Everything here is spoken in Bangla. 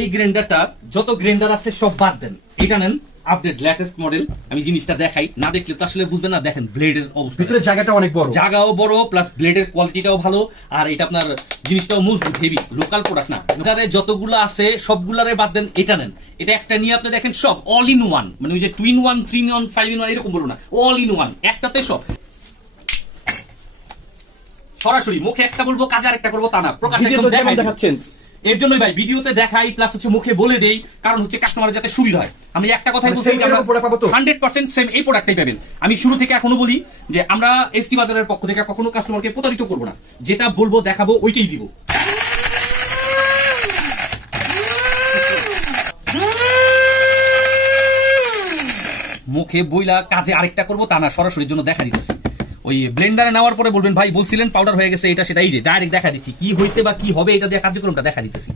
এই গ্রাইন্ডারটা যত গ্রাইন্ডার আছে সব বাদ দেন, এটা নেন আপডেট লেটেস্ট মডেল। আমি জিনিসটা দেখাই, না দেখলে তো আসলে বুঝবেন না। দেখেন ব্লেডের অবস্থা, ভিতরে জায়গাটা অনেক বড়, জায়গাও বড়, প্লাস ব্লেডের কোয়ালিটিটাও ভালো, আর এটা আপনার জিনিসটাও মজবুত, হেভি, লোকাল প্রোডাক্ট না। বাজারে যতগুলো আছে সবগুলারে বাদ দেন, এটা নেন। এটা একটা নিয়ে আপনি দেখেন সব অল ইন ওয়ান, মানে ওই যে 2 in 1 3 in 1 5 in 1 এরকম বলবো না, অল ইন ওয়ান, একটাতে সব। সরাসরি মুখে একটা বলবো, কাজে আরেকটা করবো তা না, প্রকাশ একদম দেখাচ্ছেন। এর জন্যই ভাই ভিডিওতে দেখাই, প্লাস হচ্ছে মুখে বলে দেই, কারণ হচ্ছে কাস্টমারের যাতে সুবিধা হয়। আমি একটা কথাই বলছি, 100% সেম এই প্রোডাক্টটাই পাবেন। আমি শুরু থেকে এখনো বলি যে আমরা এসটি বাজারের পক্ষ থেকে কখনো কাস্টমারকে প্রতারিত করবো না, যেটা বলবো দেখাবো ওইটাই দিব। মুখে বইলা কাজে আরেকটা করবো তা না, সরাসরি জন্য দেখা দিতেছি। ওই ব্লেন্ডারে নেওয়ার পরে বলবেন ভাই বলছিলেন পাউডার হয়ে গেছে, এটা সেটা, এই যে ডাইরেক্ট দেখা দিচ্ছি কি হয়েছে বা কি হবে, এটা দিয়ে কার্যক্রমটা দেখা দিতেছি।